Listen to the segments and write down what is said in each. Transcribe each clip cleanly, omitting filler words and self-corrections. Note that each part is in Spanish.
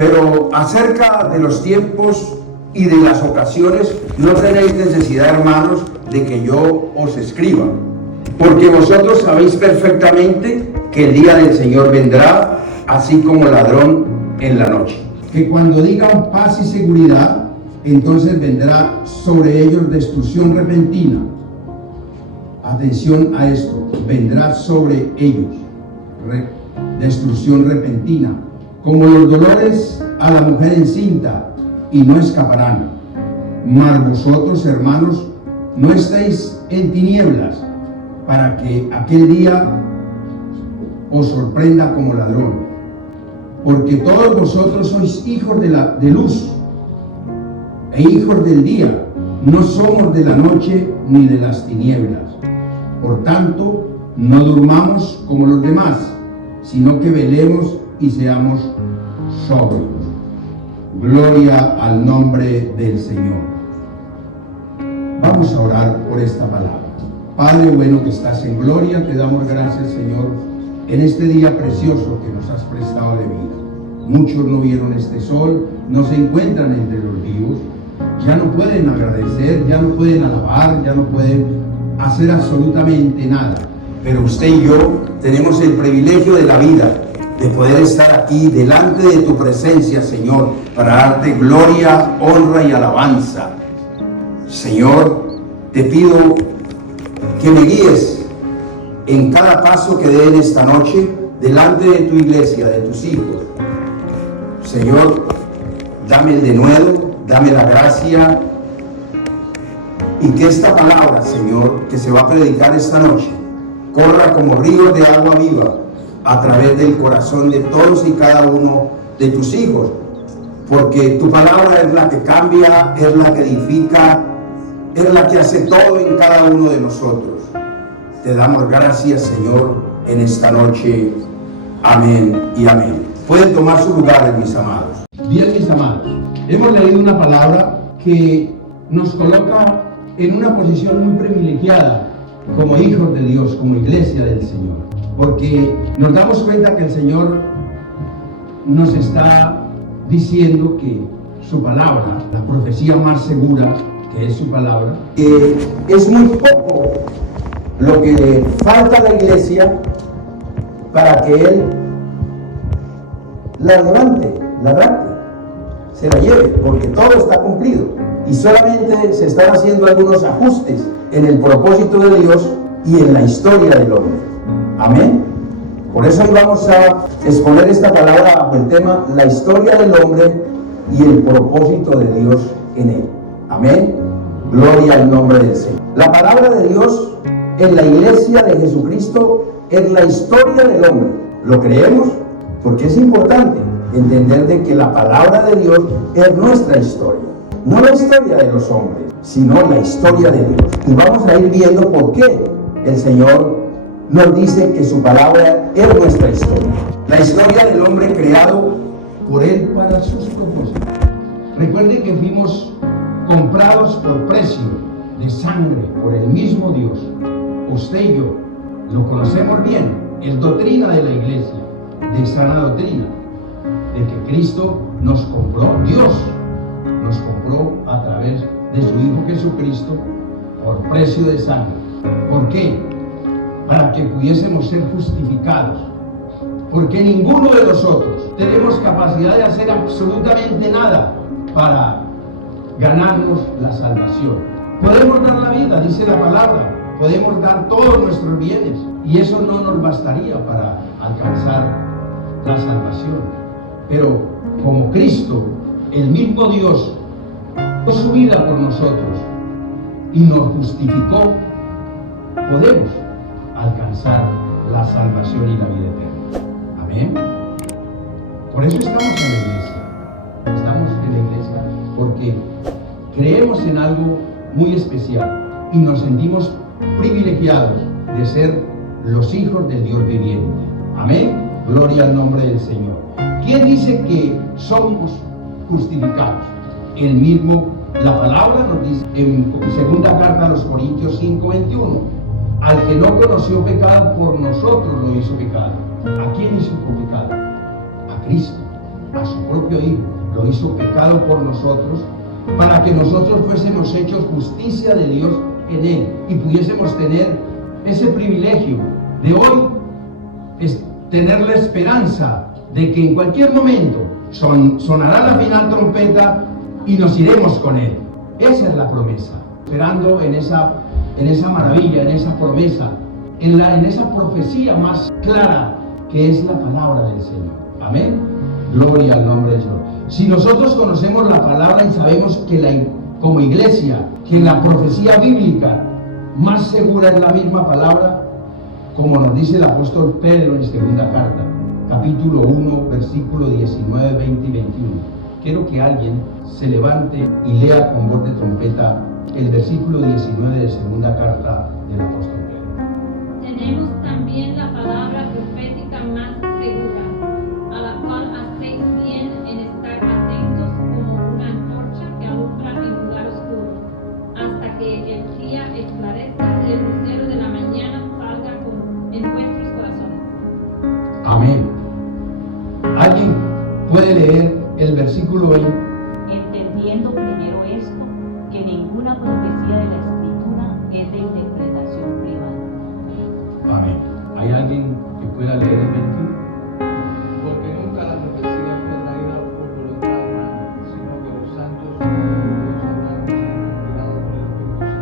Pero acerca de los tiempos y de las ocasiones, no tenéis necesidad, hermanos, de que yo os escriba, porque vosotros sabéis perfectamente que el día del Señor vendrá, así como ladrón en la noche. Que cuando digan paz y seguridad, entonces vendrá sobre ellos destrucción repentina. Atención a esto, vendrá sobre ellos destrucción repentina, como los dolores a la mujer encinta, y no escaparán. Mas vosotros, hermanos, no estéis en tinieblas, para que aquel día os sorprenda como ladrón. Porque todos vosotros sois hijos de luz e hijos del día, no somos de la noche ni de las tinieblas. Por tanto, no durmamos como los demás, sino que velemos y seamos sobrios. Gloria al nombre del Señor. Vamos a orar por esta palabra. Padre bueno que estás en gloria, te damos gracias, Señor, en este día precioso que nos has prestado de vida. Muchos no vieron este sol, no se encuentran entre los vivos, ya no pueden agradecer, ya no pueden alabar, ya no pueden hacer absolutamente nada. Pero usted y yo tenemos el privilegio de la vida, de poder estar aquí delante de tu presencia, Señor, para darte gloria, honra y alabanza. Señor, te pido que me guíes en cada paso que dé en esta noche delante de tu iglesia, de tus hijos. Señor, dame el denuedo, dame la gracia, y que esta palabra, Señor, que se va a predicar esta noche, corra como ríos de agua viva a través del corazón de todos y cada uno de tus hijos, porque tu palabra es la que cambia, es la que edifica, es la que hace todo en cada uno de nosotros. Te damos gracias, Señor, en esta noche. Amén y amén. Pueden tomar sus lugares, mis amados. Bien, mis amados, hemos leído una palabra que nos coloca en una posición muy privilegiada como hijos de Dios, como iglesia del Señor, porque nos damos cuenta que el Señor nos está diciendo que su palabra, la profecía más segura que es su palabra, que es muy poco lo que le falta a la iglesia para que Él la levante, se la lleve, porque todo está cumplido y solamente se están haciendo algunos ajustes en el propósito de Dios y en la historia del hombre. Amén. Por eso hoy vamos a exponer esta palabra bajo el tema la historia del hombre y el propósito de Dios en él. Amén. Gloria al nombre del Señor. La palabra de Dios en la iglesia de Jesucristo es la historia del hombre. ¿Lo creemos? Porque es importante entender de que la palabra de Dios es nuestra historia. No la historia de los hombres, sino la historia de Dios. Y vamos a ir viendo por qué el Señor nos dice que su palabra es nuestra historia. La historia del hombre creado por Él para sus propósitos. Recuerden que fuimos comprados por precio de sangre por el mismo Dios. Usted y yo lo conocemos bien. Es doctrina de la iglesia, de sana doctrina, de que Cristo nos compró, Dios nos compró a través de su Hijo Jesucristo por precio de sangre. ¿Por qué? Para que pudiésemos ser justificados. Porque ninguno de nosotros tenemos capacidad de hacer absolutamente nada para ganarnos la salvación. Podemos dar la vida, dice la palabra, podemos dar todos nuestros bienes y eso no nos bastaría para alcanzar la salvación. Pero como Cristo, el mismo Dios, dio su vida por nosotros y nos justificó, podemos alcanzar la salvación y la vida eterna. Amén. Por eso estamos en la iglesia. Estamos en la iglesia porque creemos en algo muy especial y nos sentimos privilegiados de ser los hijos del Dios viviente. Amén. Gloria al nombre del Señor. ¿Quién dice que somos justificados? El mismo, la palabra nos dice en segunda carta a los Corintios 5:21, al que no conoció pecado, por nosotros lo hizo pecado. ¿A quién hizo pecado? A Cristo. a su propio Hijo, lo hizo pecado por nosotros, para que nosotros fuésemos hechos justicia de Dios en Él y pudiésemos tener ese privilegio de hoy, es tener la esperanza de que en cualquier momento sonará la final trompeta y nos iremos con Él. Esa es la promesa, esperando en esa maravilla, en esa promesa, en esa profecía más clara que es la palabra del Señor. Amén. Gloria al nombre del Señor. Si nosotros conocemos la palabra y sabemos que como iglesia, que la profecía bíblica más segura es la misma palabra, como nos dice el apóstol Pedro en segunda carta, capítulo 1, versículo 19, 20 y 21. Quiero que alguien se levante y lea con voz de trompeta el versículo 19 de segunda carta del apóstol Pedro. Tenemos también la palabra profética más segura, a la cual hacéis bien en estar atentos como una antorcha que alumbra en lugar oscuro, hasta que el día esclarezca y el lucero de la mañana salga en vuestros corazones. Amén. ¿Alguien puede leer el versículo 20? Entendiendo primero esto, que ninguna profecía de la Escritura es de interpretación privada. Amén. ¿Hay alguien que pueda leer el 21? Porque nunca la profecía fue traída por voluntad humana, sino que los santos Dios hablaron inspirados por el Espíritu Santo.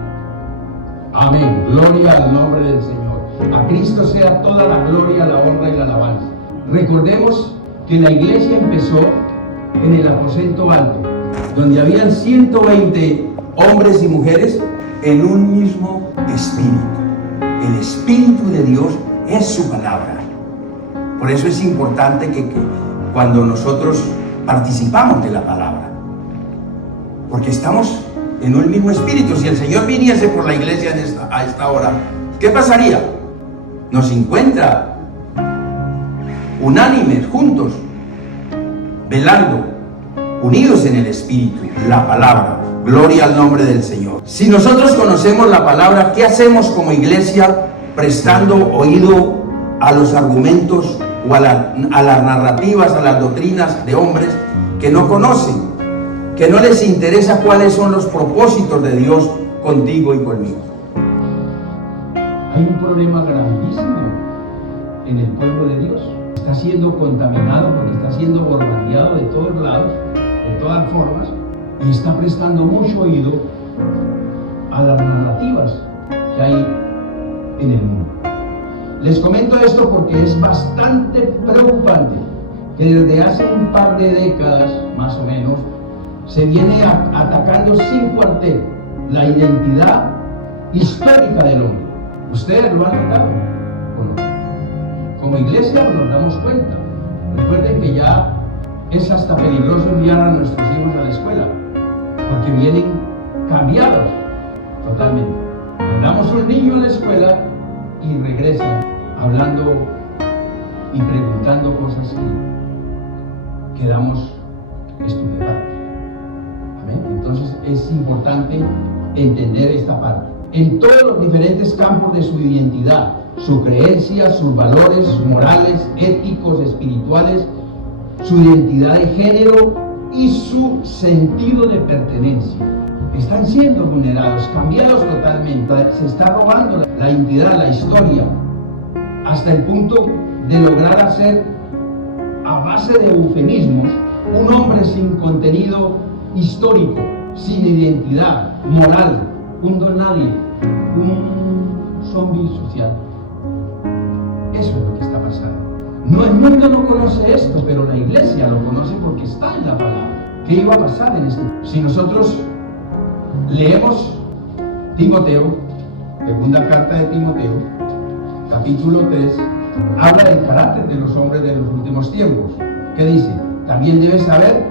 Amén. Gloria al nombre del Señor. A Cristo sea toda la gloria, la honra y la alabanza. Recordemos que la iglesia empezó en el aposento alto, donde habían 120 hombres y mujeres en un mismo espíritu. El Espíritu de Dios es su palabra. Por eso es importante que cuando nosotros participamos de la palabra, porque estamos en un mismo espíritu. Si el Señor viniese por la iglesia a esta hora, ¿qué pasaría? Nos encuentra unánimes, juntos, velando, unidos en el Espíritu, la palabra. Gloria al nombre del Señor. Si nosotros conocemos la palabra, ¿qué hacemos como iglesia prestando oído a los argumentos o a las narrativas, a las doctrinas de hombres que no conocen, que no les interesa cuáles son los propósitos de Dios contigo y conmigo? Hay un problema gravísimo en el pueblo de Dios. Está siendo contaminado porque está siendo bombardeado de todos lados, de todas formas, y está prestando mucho oído a las narrativas que hay en el mundo. Les comento esto porque es bastante preocupante que desde hace un par de décadas, más o menos, se viene atacando sin cuartel la identidad histórica del hombre. ¿Ustedes lo han notado o no? Como iglesia nos damos cuenta. Recuerden que ya es hasta peligroso enviar a nuestros hijos a la escuela, porque vienen cambiados totalmente. Mandamos un niño a la escuela y regresan hablando y preguntando cosas que quedamos estupefactos. ¿Amén? Entonces es importante entender esta parte. En todos los diferentes campos de su identidad, su creencia, sus valores morales, éticos, espirituales, su identidad de género y su sentido de pertenencia, están siendo vulnerados, cambiados totalmente. Se está robando la identidad, la historia, hasta el punto de lograr hacer, a base de eufemismos, un hombre sin contenido histórico, sin identidad moral, un don nadie, un zombie social. Eso es lo que está pasando. No, el mundo no conoce esto, pero la iglesia lo conoce porque está en la palabra. ¿Qué iba a pasar en este? Si nosotros leemos Timoteo, segunda carta de Timoteo, capítulo 3, habla del carácter de los hombres de los últimos tiempos. ¿Qué dice? También debes saber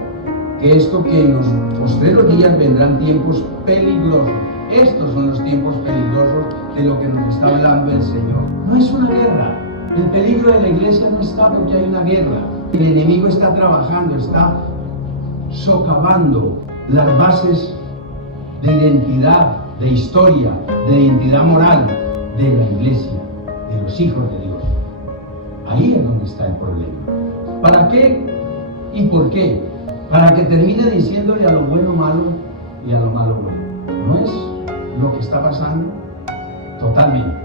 que en los postreros días vendrán tiempos peligrosos. Estos son los tiempos peligrosos de lo que nos está hablando el Señor. No es una guerra. El peligro de la iglesia no está porque hay una guerra. El enemigo está trabajando, está socavando las bases de identidad, de historia, de identidad moral de la iglesia, de los hijos de Dios. Ahí es donde está el problema. ¿Para qué ¿Y por qué? Para que termine diciéndole a lo bueno malo y a lo malo bueno. ¿No es lo que está pasando? Totalmente.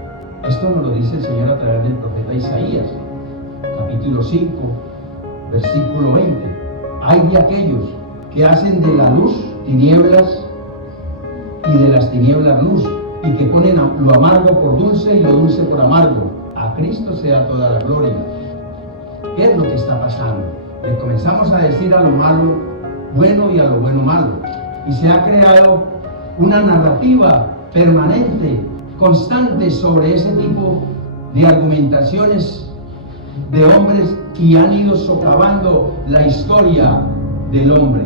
Esto nos lo dice el Señor a través del profeta Isaías, capítulo 5, versículo 20. Hay de aquellos que hacen de la luz tinieblas y de las tinieblas luz, y que ponen lo amargo por dulce y lo dulce por amargo. A Cristo sea toda la gloria. ¿Qué es lo que está pasando? Le comenzamos a decir a lo malo bueno y a lo bueno malo. Y se ha creado una narrativa permanente, constante sobre ese tipo de argumentaciones de hombres y han ido socavando la historia del hombre.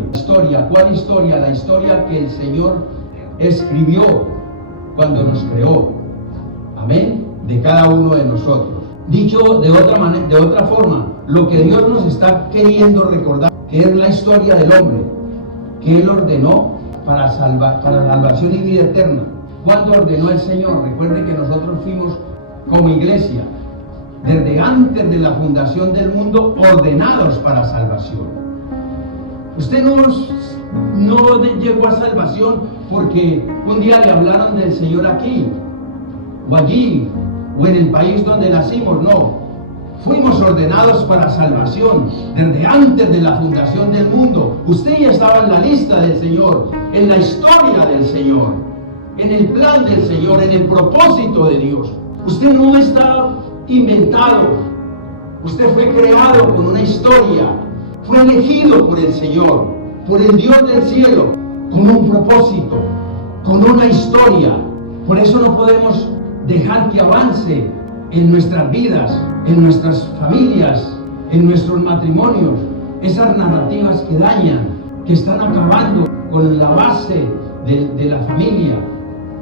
¿Cuál historia? La historia que el Señor escribió cuando nos creó. Amén. De cada uno de nosotros. Dicho de otra manera, de otra forma, lo que Dios nos está queriendo recordar, que es la historia del hombre, que Él ordenó para salvación y vida eterna. ¿Cuándo ordenó el Señor? Recuerde que nosotros fuimos como iglesia, desde antes de la fundación del mundo, ordenados para salvación. Usted no llegó a salvación porque un día le hablaron del Señor aquí, o allí, o en el país donde nacimos. No, fuimos ordenados para salvación desde antes de la fundación del mundo. Usted ya estaba en la lista del Señor, en la historia del Señor, en el plan del Señor, en el propósito de Dios. Usted no está inventado, usted fue creado con una historia, fue elegido por el Señor, por el Dios del cielo, con un propósito, con una historia. Por eso no podemos dejar que avance en nuestras vidas, en nuestras familias, en nuestros matrimonios, esas narrativas que dañan, que están acabando con la base de la familia,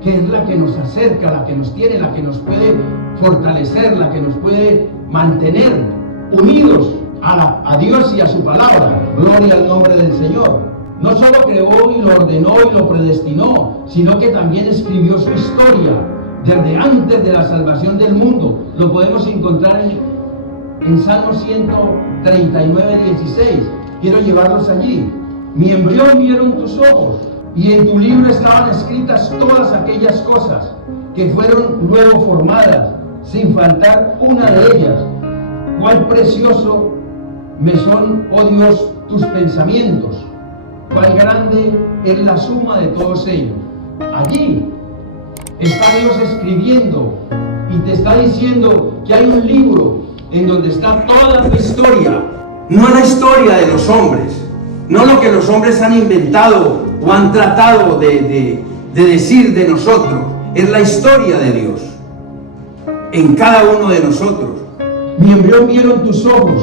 que es la que nos acerca, la que nos tiene, la que nos puede fortalecer, la que nos puede mantener unidos a Dios y a su palabra. Gloria al nombre del Señor. No solo creó y lo ordenó y lo predestinó, sino que también escribió su historia desde antes de la salvación del mundo. Lo podemos encontrar en Salmo 139, 16. Quiero llevarlos allí. Mi embrión vieron tus ojos, y en tu libro estaban escritas todas aquellas cosas que fueron luego formadas, sin faltar una de ellas. Cuán precioso me son, oh Dios, tus pensamientos. Cuán grande es la suma de todos ellos. Allí está Dios escribiendo y te está diciendo que hay un libro en donde está toda tu historia. No la historia de los hombres, no lo que los hombres han inventado o han tratado de decir de nosotros. Es la historia de Dios en cada uno de nosotros. Mi embrión vieron tus ojos,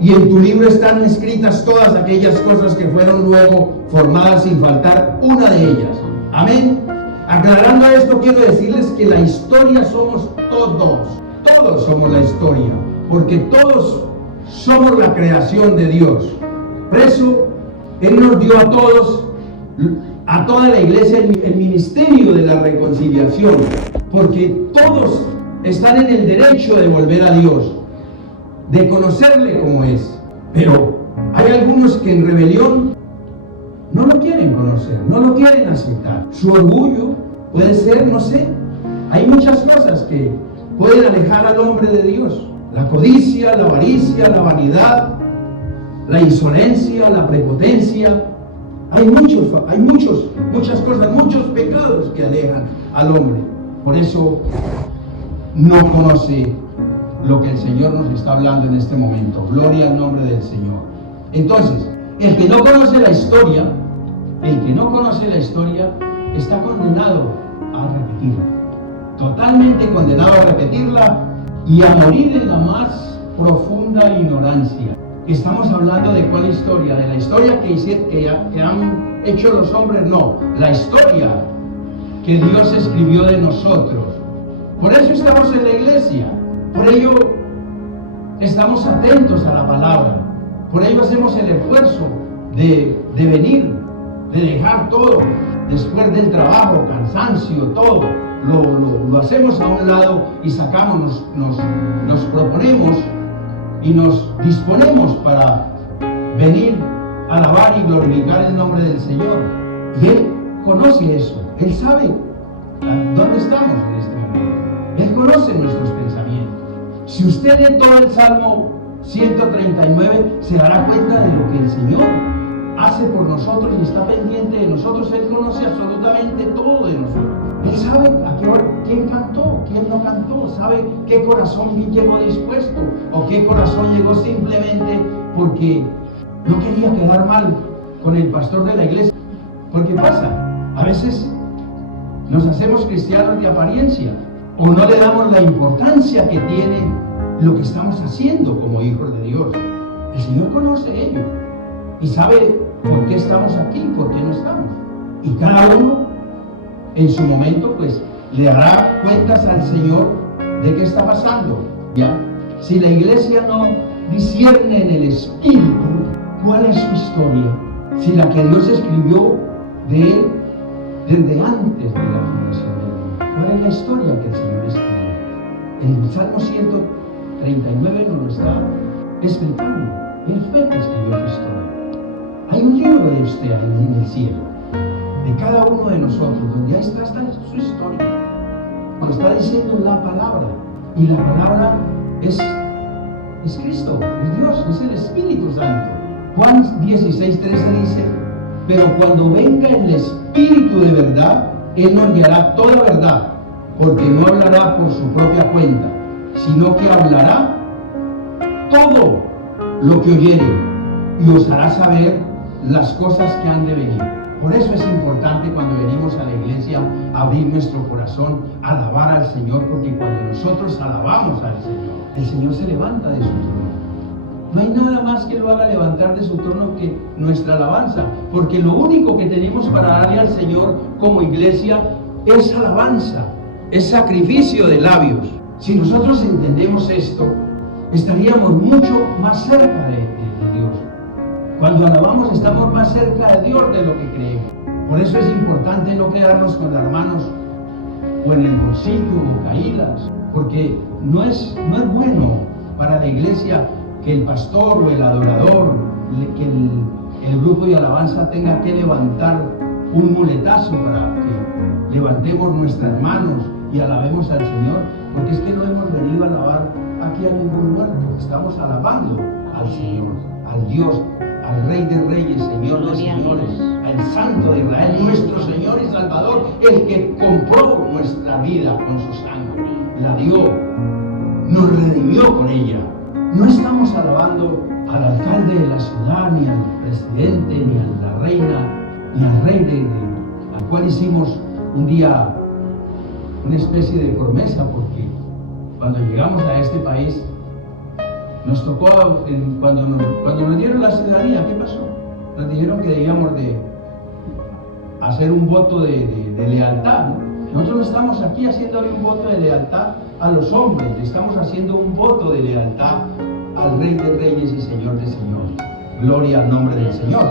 y en tu libro están escritas todas aquellas cosas que fueron luego formadas, sin faltar una de ellas. Amén. Aclarando esto, quiero decirles que la historia somos todos. Todos somos la historia, porque todos somos la creación de Dios. Por eso, Él nos dio a todos, a toda la iglesia, el ministerio de la reconciliación, porque todos están en el derecho de volver a Dios, de conocerle como es. Pero hay algunos que en rebelión no lo quieren conocer, no lo quieren aceptar. Su orgullo puede ser, no sé, hay muchas cosas que pueden alejar al hombre de Dios. La codicia, la avaricia, la vanidad, la insolencia, la prepotencia. Hay muchas cosas, muchos pecados que alejan al hombre. Por eso no conoce lo que el Señor nos está hablando en este momento. Gloria al nombre del Señor. Entonces, el que no conoce la historia está condenado a repetirla. Totalmente condenado a repetirla y a morir en la más profunda ignorancia. Estamos hablando de cuál historia, de la historia que han hecho los hombres. No, la historia que Dios escribió de nosotros. Por eso estamos en la iglesia, por ello estamos atentos a la palabra, por ello hacemos el esfuerzo de venir, de dejar todo, después del trabajo, cansancio, todo, lo hacemos a un lado y sacamos, nos proponemos y nos disponemos para venir, alabar y glorificar el nombre del Señor. Y Él conoce eso, Él sabe dónde estamos en este momento. Él conoce nuestros pensamientos. Si usted lee todo el Salmo 139, se dará cuenta de lo que el Señor hace por nosotros y está pendiente de nosotros. Él conoce absolutamente todo de nosotros. Él sabe a qué hora, quién cantó, quién no cantó, sabe qué corazón llegó dispuesto o qué corazón llegó simplemente porque no quería quedar mal con el pastor de la iglesia. Porque pasa, a veces nos hacemos cristianos de apariencia o no le damos la importancia que tiene lo que estamos haciendo como hijos de Dios. El Señor conoce ello y sabe por qué estamos aquí, por qué no estamos. Y cada uno en su momento pues le dará cuentas al Señor de qué está pasando. ¿Ya? Si la iglesia no discierne en el espíritu cuál es su historia, si la que Dios escribió de él desde antes de la fundación del mundo, ¿cuál es la historia que el Señor escribió? El Salmo 139 nos lo está explicando. Él fue el que escribió su historia. Hay un libro de usted ahí en el cielo, de cada uno de nosotros, donde ahí está su historia. Lo está diciendo la palabra, y la palabra es Cristo, es Dios, es el Espíritu Santo. Juan 16:13 dice: pero cuando venga el Espíritu de verdad, Él nos guiará toda verdad, porque no hablará por su propia cuenta, sino que hablará todo lo que oyere y os hará saber las cosas que han de venir. Por eso es importante cuando venimos a la iglesia abrir nuestro corazón, alabar al Señor, porque cuando nosotros alabamos al Señor, el Señor se levanta de su trono. No hay nada más que lo haga levantar de su trono que nuestra alabanza, porque lo único que tenemos para darle al Señor como iglesia es alabanza, es sacrificio de labios. Si nosotros entendemos esto, estaríamos mucho más cerca de Dios. Cuando alabamos estamos más cerca de Dios de lo que creemos. Por eso es importante no quedarnos con las manos o en el bolsillo o caídas, porque no es bueno para la iglesia que el pastor o el adorador, que el grupo de alabanza tenga que levantar un muletazo para que levantemos nuestras manos y alabemos al Señor, porque es que no hemos venido a alabar aquí a ningún muerto, estamos alabando al Señor, al Dios, al Rey de Reyes, Señor de Señores, al Santo de Israel, nuestro Señor y Salvador, el que compró nuestra vida con su sangre, la dio, nos redimió con ella. No estamos alabando al alcalde de la ciudad, ni al presidente, ni a la reina, ni al rey al cual hicimos un día una especie de promesa, porque cuando llegamos a este país nos tocó, cuando nos dieron la ciudadanía, ¿qué pasó? Nos dijeron que debíamos de hacer un voto de lealtad, ¿no? Nosotros no estamos aquí haciéndole un voto de lealtad a los hombres, estamos haciendo un voto de lealtad al Rey de Reyes y Señor de Señores. Gloria al nombre del Señor,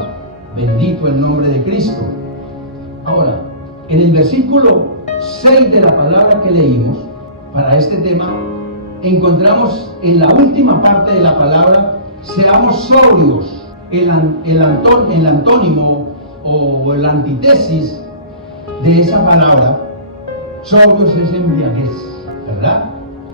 bendito el nombre de Cristo. Ahora, en el versículo 6 de la palabra que leímos para este tema, encontramos en la última parte de la palabra: seamos sobrios. El antónimo o el antítesis de esa palabra, sobrios, es embriaguez, ¿verdad?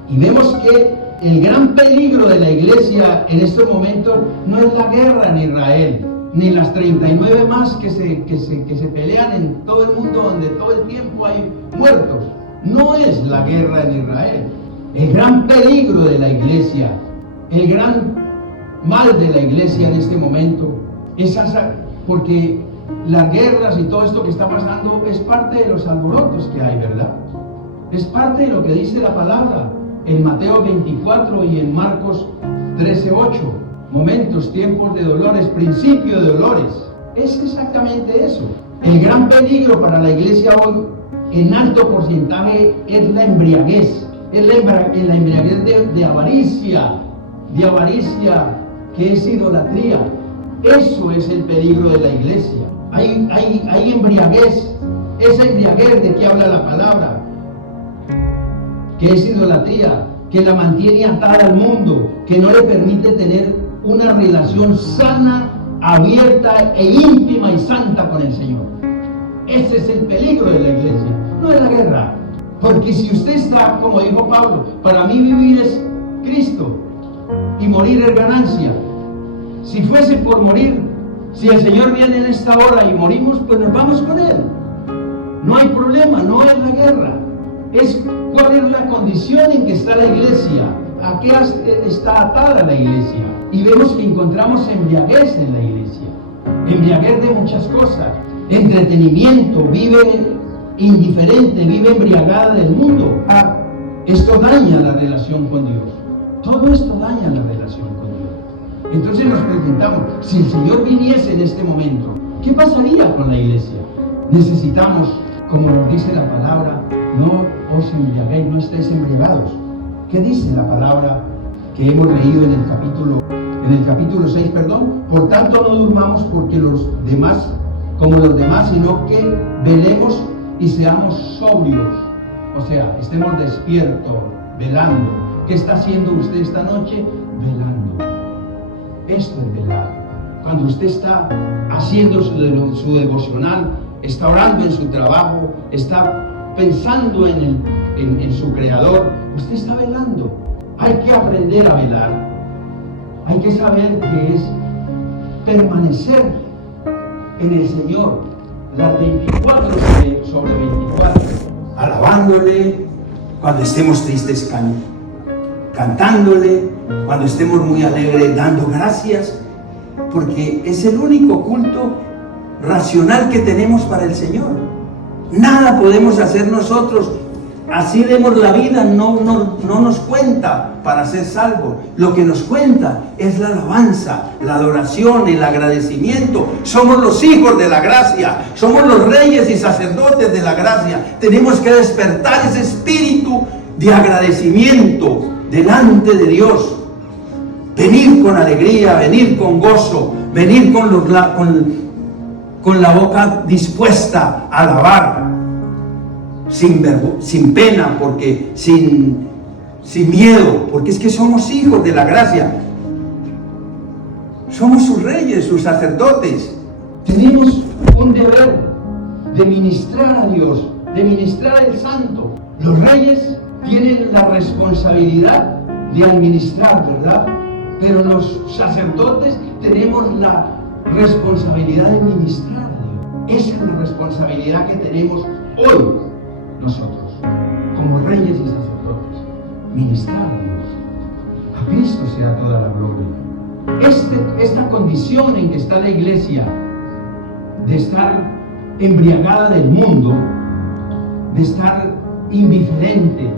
Y vemos que el gran peligro de la iglesia en estos momentos no es la guerra en Israel, ni las 39 más que se pelean en todo el mundo, donde todo el tiempo hay muertos. No es la guerra en Israel. El gran peligro de la iglesia, el gran mal de la iglesia en este momento, es porque las guerras y todo esto que está pasando es parte de los alborotos que hay, ¿verdad? Es parte de lo que dice la palabra en Mateo 24 y en Marcos 13:8. Momentos, tiempos de dolores, principio de dolores. Es exactamente eso. El gran peligro para la iglesia hoy, en alto porcentaje, es la embriaguez. Es la embriaguez de avaricia, que es idolatría. Eso es el peligro de la iglesia. Hay embriaguez. Esa embriaguez de que habla la palabra, que es idolatría, que la mantiene atada al mundo, que no le permite tener una relación sana abierta e íntima y santa con el Señor. Ese es el peligro de la iglesia, no es la guerra. Porque si usted está, como dijo Pablo, para mí vivir es Cristo y morir es ganancia. Si fuese por morir, si el Señor viene en esta hora y morimos, pues nos vamos con Él. No hay problema, no es la guerra. Es cuál es la condición en que está la iglesia, a qué está atada la iglesia. Y vemos que encontramos embriaguez en la iglesia, embriaguez de muchas cosas, entretenimiento, vive indiferente, vive embriagada del mundo. Esto daña la relación con Dios. Todo esto daña la relación con Dios. Entonces nos preguntamos, si el Señor viniese en este momento, ¿qué pasaría con la iglesia? Necesitamos, como nos dice la palabra, no os embriaguéis, no estéis embriagados. ¿Qué dice la palabra que hemos leído en el capítulo 6, perdón? Por tanto no durmamos porque como los demás, sino que velemos y seamos sobrios. O sea, estemos despiertos, velando. ¿Qué está haciendo usted esta noche? Velando. Esto es velar. Cuando usted está haciendo su devocional, está orando en su trabajo, está pensando en su Creador, usted está velando. Hay que aprender a velar. Hay que saber que es permanecer en el Señor las 24 sobre 24, alabándole cuando estemos tristes, cantándole cuando estemos muy alegres, dando gracias, porque es el único culto racional que tenemos para el Señor. Nada podemos hacer nosotros. Así demos la vida, no nos cuenta para ser salvos. Lo que nos cuenta es la alabanza, la adoración, el agradecimiento. Somos los hijos de la gracia, somos los reyes y sacerdotes de la gracia. Tenemos que despertar ese espíritu de agradecimiento delante de Dios. Venir con alegría, venir con gozo, venir con la boca dispuesta a alabar. Sin pena, porque sin miedo, porque es que somos hijos de la gracia. Somos sus reyes, sus sacerdotes. Tenemos un deber de ministrar a Dios, de ministrar al Santo. Los reyes tienen la responsabilidad de administrar, ¿verdad? Pero los sacerdotes tenemos la responsabilidad de ministrar a Dios. Esa es la responsabilidad que tenemos hoy nosotros, como reyes y sacerdotes, ministrar a Dios. A Cristo sea toda la gloria. Esta condición en que está la iglesia, de estar embriagada del mundo, de estar indiferente,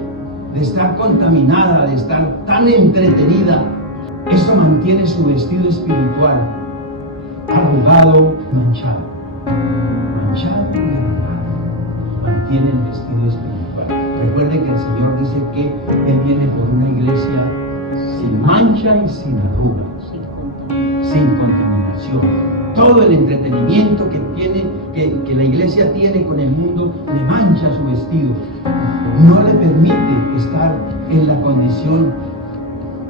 de estar contaminada, de estar tan entretenida, eso mantiene su vestido espiritual arrugado, manchado y arrugado. Mantiene el vestido espiritual. Recuerde que el Señor dice que Él viene por una iglesia sin mancha y sin arruga, sin contaminación. Todo el entretenimiento que la iglesia tiene con el mundo le mancha su vestido. No le permite estar en la condición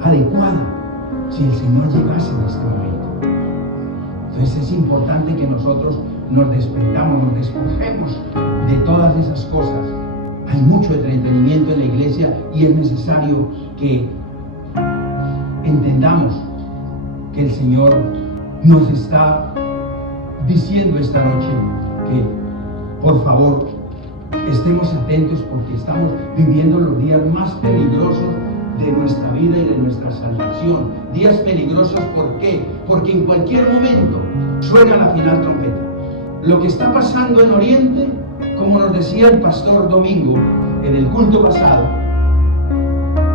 adecuada si el Señor llegase en este momento. Entonces es importante que nosotros nos despejemos de todas esas cosas. Hay mucho entretenimiento en la iglesia y es necesario que entendamos que el Señor nos está diciendo esta noche que por favor estemos atentos, porque estamos viviendo los días más peligrosos de nuestra vida y de nuestra salvación. Días peligrosos, ¿por qué? Porque en cualquier momento suena la final trompeta. Lo que está pasando en Oriente, como nos decía el pastor Domingo en el culto pasado,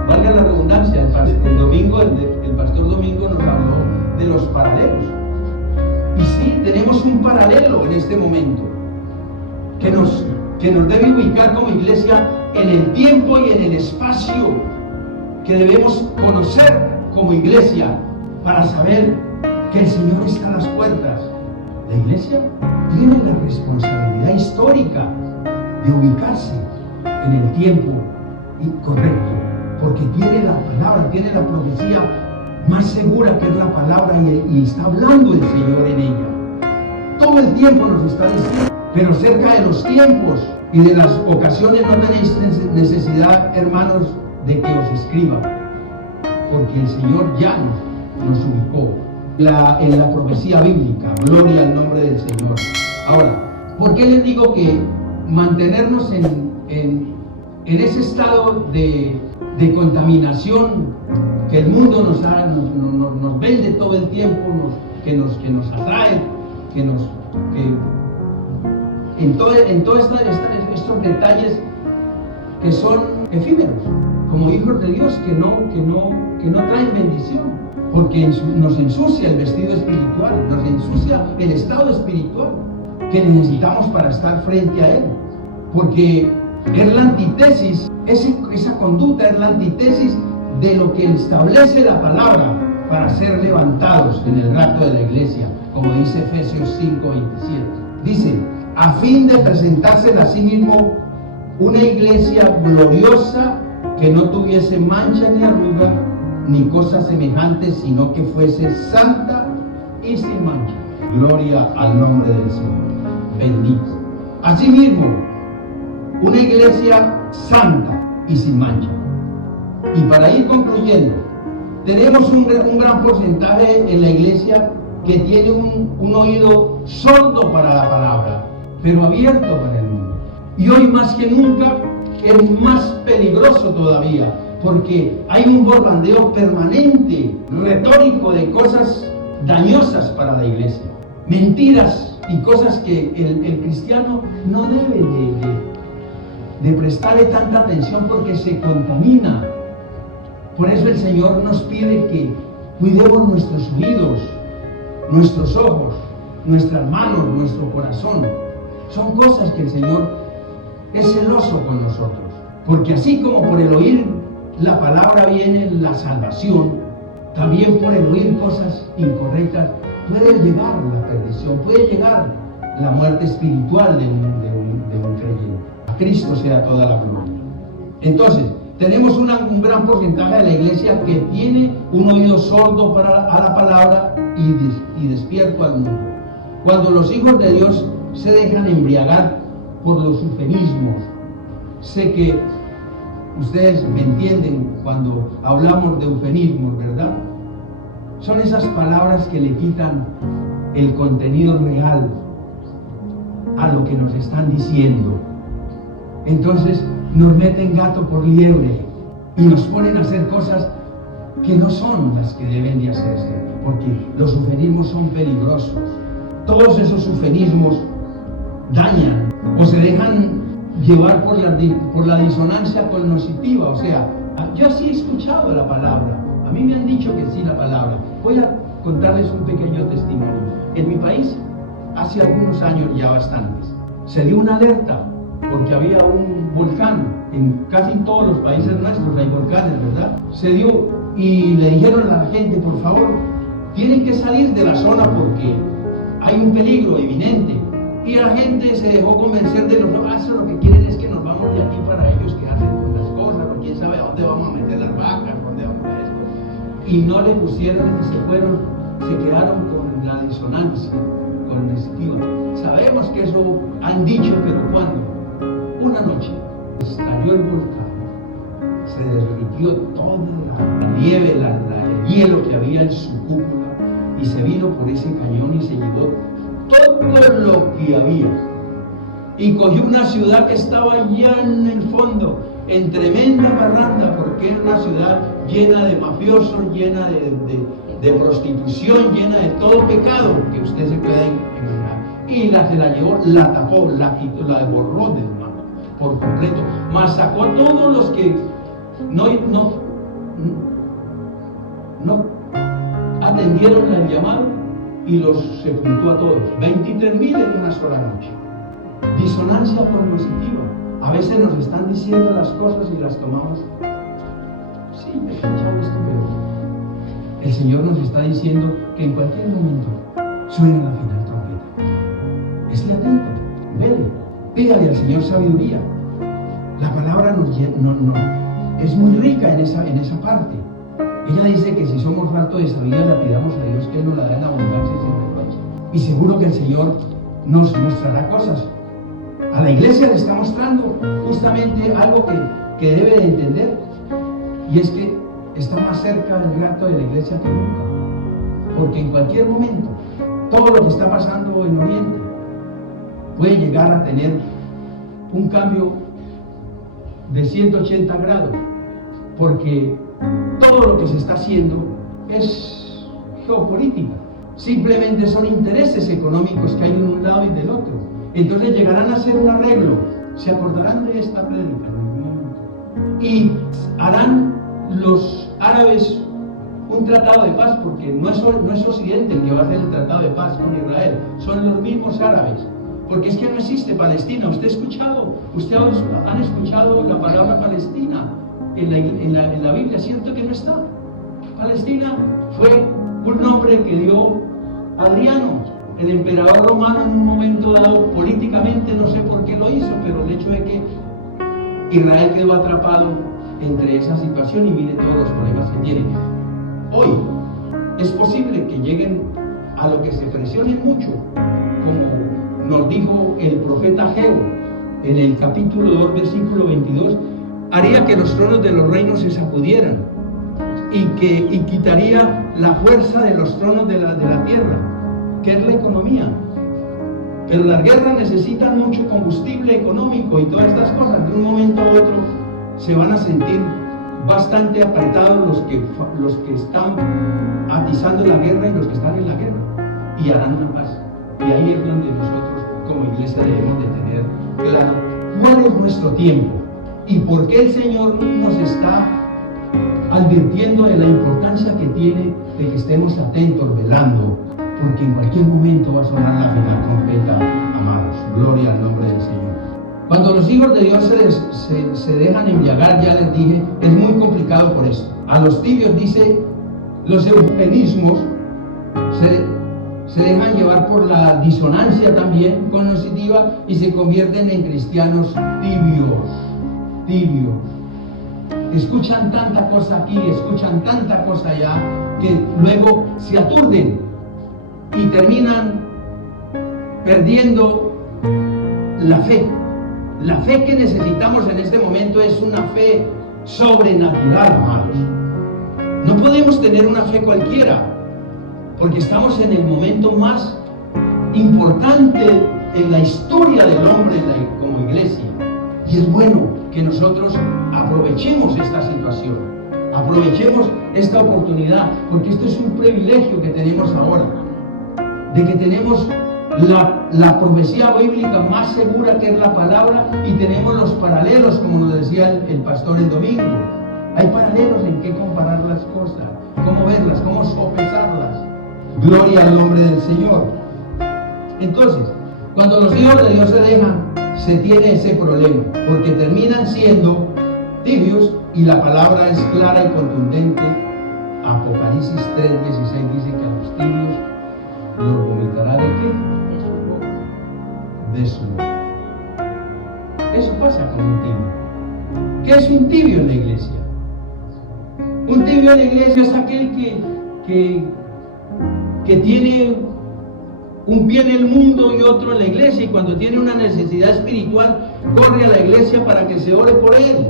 valga la redundancia, el pastor Domingo nos habló de los paralelos. Y sí, tenemos un paralelo en este momento que nos debe ubicar como iglesia en el tiempo y en el espacio que debemos conocer como iglesia para saber que el Señor está a las puertas. La iglesia tiene la responsabilidad histórica de ubicarse en el tiempo correcto, porque tiene la palabra, tiene la profecía más segura que es la palabra y está hablando el Señor en ella. Todo el tiempo nos está diciendo, pero cerca de los tiempos y de las ocasiones no tenéis necesidad, hermanos, de que os escriba, porque el Señor ya nos ubicó en la profecía bíblica. Gloria al nombre del Señor. Ahora, ¿por qué les digo que mantenernos en ese estado de contaminación que el mundo nos vende todo el tiempo, que nos atrae, en todos estos detalles que son efímeros, como hijos de Dios, que no traen bendición, porque nos ensucia el vestido espiritual, nos ensucia el estado espiritual que necesitamos para estar frente a Él, porque es la antítesis, esa conducta es la antítesis de lo que establece la palabra para ser levantados en el rapto de la iglesia, como dice Efesios 5:27. Dice, a fin de presentarse a sí mismo una iglesia gloriosa, que no tuviese mancha ni arruga, ni cosa semejante, sino que fuese santa y sin mancha. Gloria al nombre del Señor. Bendito. Asimismo, una iglesia santa y sin mancha. Y para ir concluyendo, tenemos un gran porcentaje en la iglesia que tiene un oído sordo para la palabra, pero abierto para el mundo. Y hoy más que nunca es más peligroso todavía, porque hay un bombardeo permanente, retórico, de cosas dañosas para la iglesia, mentiras y cosas que el cristiano no debe de prestarle tanta atención, porque se contamina. Por eso el Señor nos pide que cuidemos nuestros oídos, nuestros ojos, nuestras manos, nuestro corazón. Son cosas que el Señor es celoso con nosotros, porque así como por el oír la palabra viene la salvación, también por el oír cosas incorrectas puede llegar la perdición, puede llegar la muerte espiritual de un creyente. A Cristo sea toda la gloria. Entonces, tenemos un gran porcentaje de la iglesia que tiene un oído sordo a la palabra y despierto al mundo. Cuando los hijos de Dios se dejan embriagar por los eufemismos, sé que ustedes me entienden cuando hablamos de eufemismos, ¿verdad? Son esas palabras que le quitan el contenido real a lo que nos están diciendo. Entonces nos meten gato por liebre y nos ponen a hacer cosas que no son las que deben de hacerse, porque los eufemismos son peligrosos. Todos esos eufemismos dañan o se dejan llevar por la disonancia cognitiva. O sea, yo sí he escuchado la palabra, a mí me han dicho que sí la palabra. Voy a contarles un pequeño testimonio. En mi país, hace algunos años ya bastantes, se dio una alerta porque había un volcán. En casi todos los países nuestros hay volcanes, ¿verdad? Se dio y le dijeron a la gente, por favor, tienen que salir de la zona porque hay un peligro evidente. Y la gente se dejó convencer de los demás. Lo que quieren es que nos vamos de aquí para ellos que hacen las cosas, o quién sabe a dónde vamos a meter las vacas, dónde vamos a esto. Y no le pusieron y se quedaron con la disonancia cognitiva. Sabemos que eso han dicho, pero ¿cuándo? Una noche estalló el volcán, se derritió toda la nieve, el hielo que había en su cúpula, y se vino por ese cañón y se llevó todo lo que había, y cogió una ciudad que estaba allá en el fondo, en tremenda barranda, porque era una ciudad llena de mafiosos, llena de prostitución, llena de todo pecado que usted se puede imaginar, y se la llevó, la tapó, la quitó, la borró del mapa por completo, masacró a todos los que no atendieron el llamado, y los sepultó a todos, 23,000 en una sola noche. Disonancia cognitiva. A veces nos están diciendo las cosas y las tomamos. Sí, me he escuchado esto, pero el Señor nos está diciendo que en cualquier momento suena la final trompeta. Esté atento, vele, pídale al Señor sabiduría. La palabra es muy rica en esa parte. Ella dice que si somos faltos de sabiduría, le pidamos a Dios que Él nos la dé en abundancia y sin reproche. Y seguro que el Señor nos mostrará cosas. A la iglesia le está mostrando justamente algo que debe de entender, y es que está más cerca del rapto de la iglesia que nunca, porque en cualquier momento todo lo que está pasando en Oriente puede llegar a tener un cambio de 180 grados, porque todo lo que se está haciendo es geopolítica. Simplemente son intereses económicos que hay de un lado y del otro. Entonces llegarán a hacer un arreglo. Se acordarán de esta prédica en algún momento. Y harán los árabes un tratado de paz, porque no es Occidente el que va a hacer el tratado de paz con Israel, son los mismos árabes. Porque es que no existe Palestina. ¿Ustedes han escuchado la palabra Palestina en la Biblia? ¿Cierto que no está? Palestina fue un nombre que dio Adriano, el emperador romano, en un momento dado, políticamente, no sé por qué lo hizo, pero el hecho de que Israel quedó atrapado entre esa situación, y mire todos los problemas que tiene. Hoy es posible que lleguen a lo que se presionen mucho, como nos dijo el profeta Ageo en el capítulo 2, versículo 22, haría que los tronos de los reinos se sacudieran y quitaría la fuerza de los tronos de la tierra, que es la economía. Pero las guerras necesitan mucho combustible económico y todas estas cosas. De un momento a otro se van a sentir bastante apretados los que están atizando la guerra y los que están en la guerra, y harán una paz. Y ahí es donde nosotros como iglesia debemos de tener claro cuál es nuestro tiempo y por qué el Señor nos está advirtiendo de la importancia que tiene de que estemos atentos, velando, porque en cualquier momento va a sonar la trompeta, amados. Gloria al nombre del Señor. Cuando los hijos de Dios se dejan embriagar, ya les dije, es muy complicado por esto. A los tibios, dice, los eufemismos se dejan llevar por la disonancia también cognitiva y se convierten en cristianos tibios. Escuchan tanta cosa aquí, escuchan tanta cosa allá, que luego se aturden y terminan perdiendo la fe. La fe que necesitamos en este momento es una fe sobrenatural, amados. No podemos tener una fe cualquiera, porque estamos en el momento más importante en la historia del hombre como iglesia. Y es bueno que nosotros aprovechemos esta situación, aprovechemos esta oportunidad, porque esto es un privilegio que tenemos ahora, de que tenemos la profecía bíblica más segura, que es la palabra, y tenemos los paralelos, como nos decía el pastor el domingo. Hay paralelos en qué comparar las cosas, cómo verlas, cómo sopesarlas. Gloria al nombre del Señor. Entonces, cuando los hijos de Dios se dejan, se tiene ese problema, porque terminan siendo tibios, y la palabra es clara y contundente. Apocalipsis 3:16 dice que a los tibios los vomitará ¿de qué? De su boca. Eso pasa con un tibio. ¿Qué es un tibio en la iglesia? Un tibio en la iglesia es aquel que tiene un pie en el mundo y otro en la iglesia, y cuando tiene una necesidad espiritual corre a la iglesia para que se ore por él,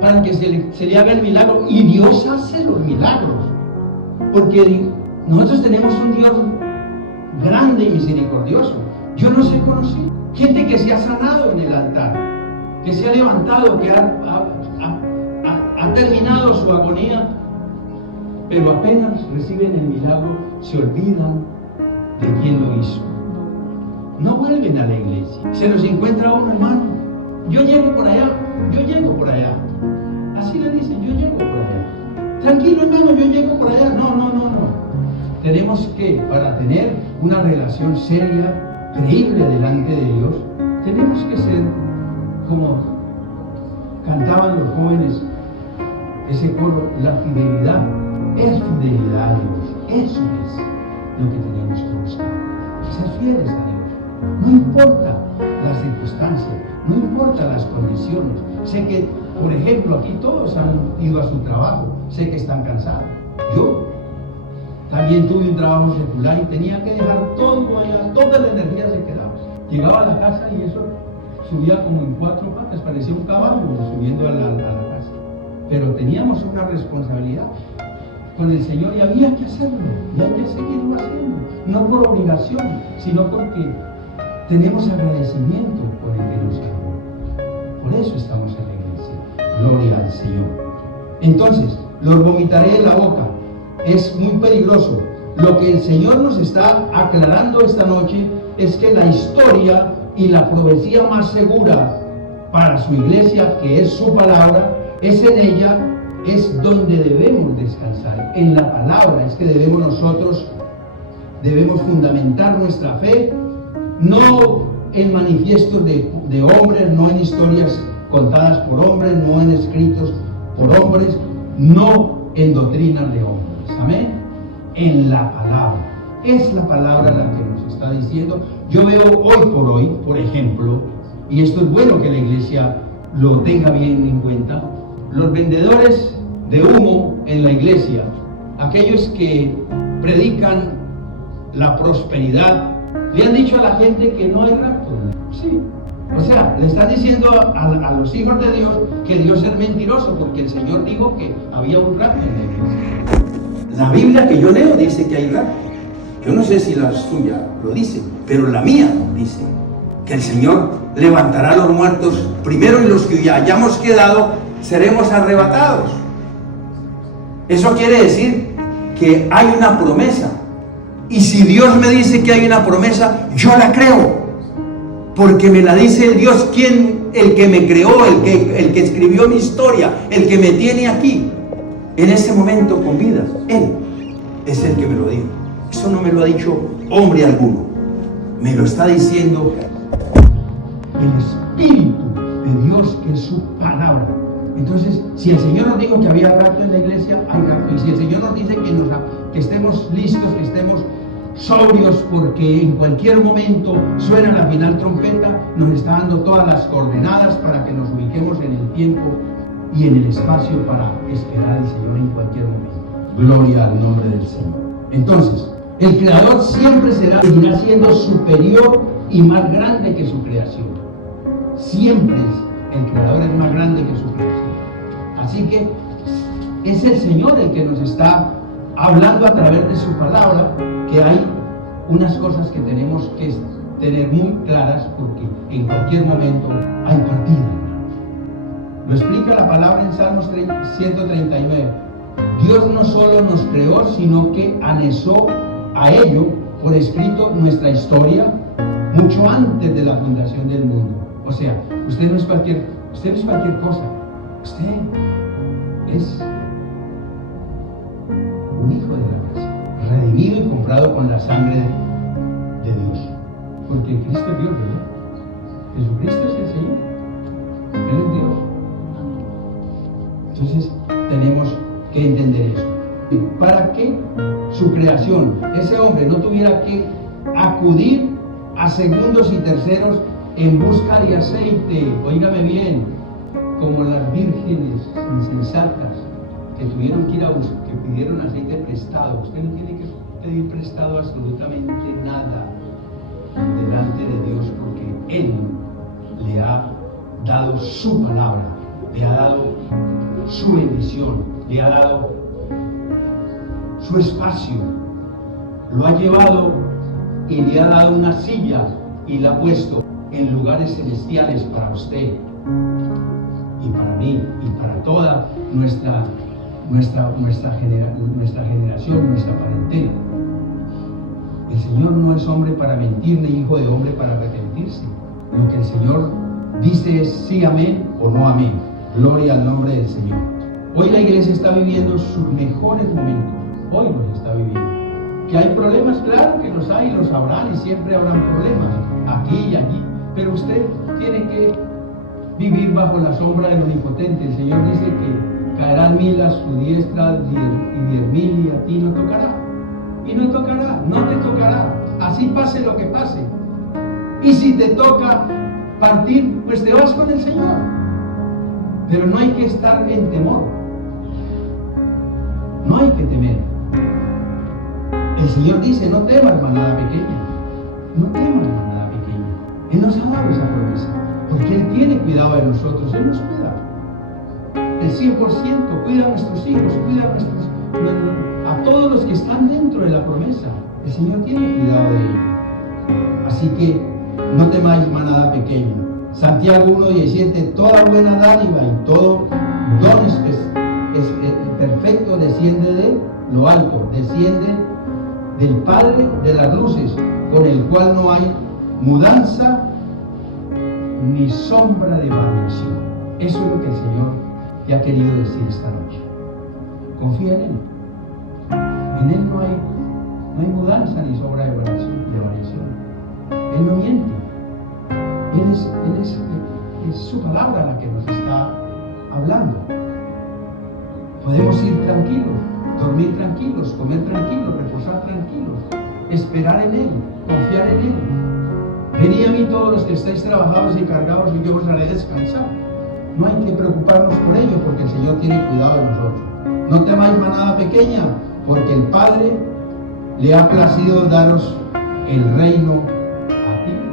para que se le haga el milagro. Y Dios hace los milagros, porque nosotros tenemos un Dios grande y misericordioso. Yo no sé conocer gente que se ha sanado en el altar, que se ha levantado, que ha terminado su agonía, pero apenas reciben el milagro se olvidan de quién lo hizo. No vuelven a la iglesia. Se los encuentra uno, hermano, yo llego por allá. Así le dicen, yo llego por allá. Tranquilo, hermano, yo llego por allá. No. Tenemos que, para tener una relación seria, creíble delante de Dios, tenemos que ser como cantaban los jóvenes ese coro, la fidelidad es fidelidad a Dios. Eso es lo que tenemos que buscar, ser fieles a Dios. No importa las circunstancias, no importa las condiciones. Sé que Por ejemplo, aquí todos han ido a su trabajo, sé que están cansados. Yo también tuve un trabajo secular y tenía que dejar todo allá, toda la energía se quedaba. Llegaba a la casa y eso subía como en 4 patas, parecía un caballo subiendo a la casa. Pero teníamos una responsabilidad con el Señor y había que hacerlo, y hay que seguirlo haciendo, no por obligación, sino porque tenemos agradecimiento por el que nos amó. Por eso estamos en la iglesia. Gloria al Señor. Entonces, los vomitaré de la boca. Es muy peligroso. Lo que el Señor nos está aclarando esta noche es que la historia y la profecía más segura para su iglesia, que es su palabra, es en ella, es donde debemos descansar. En la palabra es que debemos fundamentar nuestra fe, no en manifiestos de hombres, no en historias contadas por hombres, no en escritos por hombres, no en doctrinas de hombres. Amén. En la palabra. Es la palabra la que nos está diciendo. Yo veo hoy por hoy, por ejemplo, y esto es bueno que la iglesia lo tenga bien en cuenta, los vendedores de humo en la iglesia, aquellos que predican la prosperidad, le han dicho a la gente que no hay rapto. Sí. O sea, le están diciendo a los hijos de Dios que Dios es mentiroso, porque el Señor dijo que había un rapto en la iglesia. La Biblia que yo leo dice que hay rapto. Yo no sé si la suya lo dice, pero la mía dice que el Señor levantará a los muertos primero y los que ya hayamos quedado seremos arrebatados. Eso quiere decir que hay una promesa. Y si Dios me dice que hay una promesa, yo la creo. Porque me la dice el Dios, el que me creó, el que escribió mi historia, el que me tiene aquí, en este momento con vida. Él es el que me lo dijo. Eso no me lo ha dicho hombre alguno. Me lo está diciendo el Espíritu de Dios, que es su palabra. Entonces, si el Señor nos dijo que había rapto en la iglesia, hay rapto. Y si el Señor nos dice que estemos listos, que estemos sobrios, porque en cualquier momento suena la final trompeta, nos está dando todas las coordenadas para que nos ubiquemos en el tiempo y en el espacio para esperar al Señor en cualquier momento. Gloria al nombre del Señor. Entonces, el Creador siempre seguirá siendo superior y más grande que su creación. Siempre el Creador es más grande que su creación. Así que es el Señor el que nos está hablando a través de su palabra, que hay unas cosas que tenemos que tener muy claras, porque en cualquier momento hay partida. Lo explica la palabra en Salmos 139. Dios no solo nos creó, sino que anexó a ello por escrito nuestra historia mucho antes de la fundación del mundo. O sea, usted no es cualquier cosa. Usted es un hijo de la casa, redimido y comprado con la sangre de Dios. Porque Cristo es Dios, ¿verdad? Jesucristo es el Señor. Él es Dios. Entonces tenemos que entender eso. Para que su creación, ese hombre no tuviera que acudir a segundos y terceros en busca de aceite, oígame bien, como las vírgenes insensatas que tuvieron que ir a buscar, que pidieron aceite prestado. Usted no tiene que pedir prestado absolutamente nada delante de Dios, porque Él le ha dado su palabra, le ha dado su bendición, le ha dado su espacio, lo ha llevado y le ha dado una silla y la ha puesto en lugares celestiales para usted y para mí y para toda nuestra generación, nuestra parentela. El Señor no es hombre para mentir, ni hijo de hombre para arrepentirse. Lo que el Señor dice es sí, amén o no amén. Gloria al nombre del Señor. Hoy la iglesia está viviendo sus mejores momentos. Hoy los está viviendo. Que hay problemas, claro que los hay, los habrán y siempre habrán problemas, aquí y allí. Pero usted tiene que vivir bajo la sombra del Omnipotente. El Señor dice que caerán 1000 a su diestra y 10.000 y a ti no tocará. Y no tocará, no te tocará. Así pase lo que pase. Y si te toca partir, pues te vas con el Señor. Pero no hay que estar en temor. No hay que temer. El Señor dice, no temas, manada pequeña. No temas, manada pequeña. Él nos ha dado esa promesa, porque Él tiene cuidado de nosotros. Él nos cuida. El 100% cuida a nuestros hijos, cuida a todos los que están dentro de la promesa. El Señor tiene cuidado de ellos. Así que no temáis, manada pequeña. Santiago 1:17, toda buena dádiva y todo don perfecto desciende de lo alto, desciende del Padre de las luces, con el cual no hay mudanza ni sombra de variación. Eso es lo que el Señor te ha querido decir esta noche. Confía en Él. En Él no hay mudanza ni sombra de variación. Él no miente. Es su palabra la que nos está hablando. Podemos ir tranquilos, dormir tranquilos, comer tranquilos, reposar tranquilos, esperar en Él, confiar en Él. Venid a mí todos los que estáis trabajados y cargados y yo os haré descansar. No hay que preocuparnos por ello porque el Señor tiene cuidado de nosotros. No temáis, manada pequeña, porque el Padre le ha placido daros el reino a ti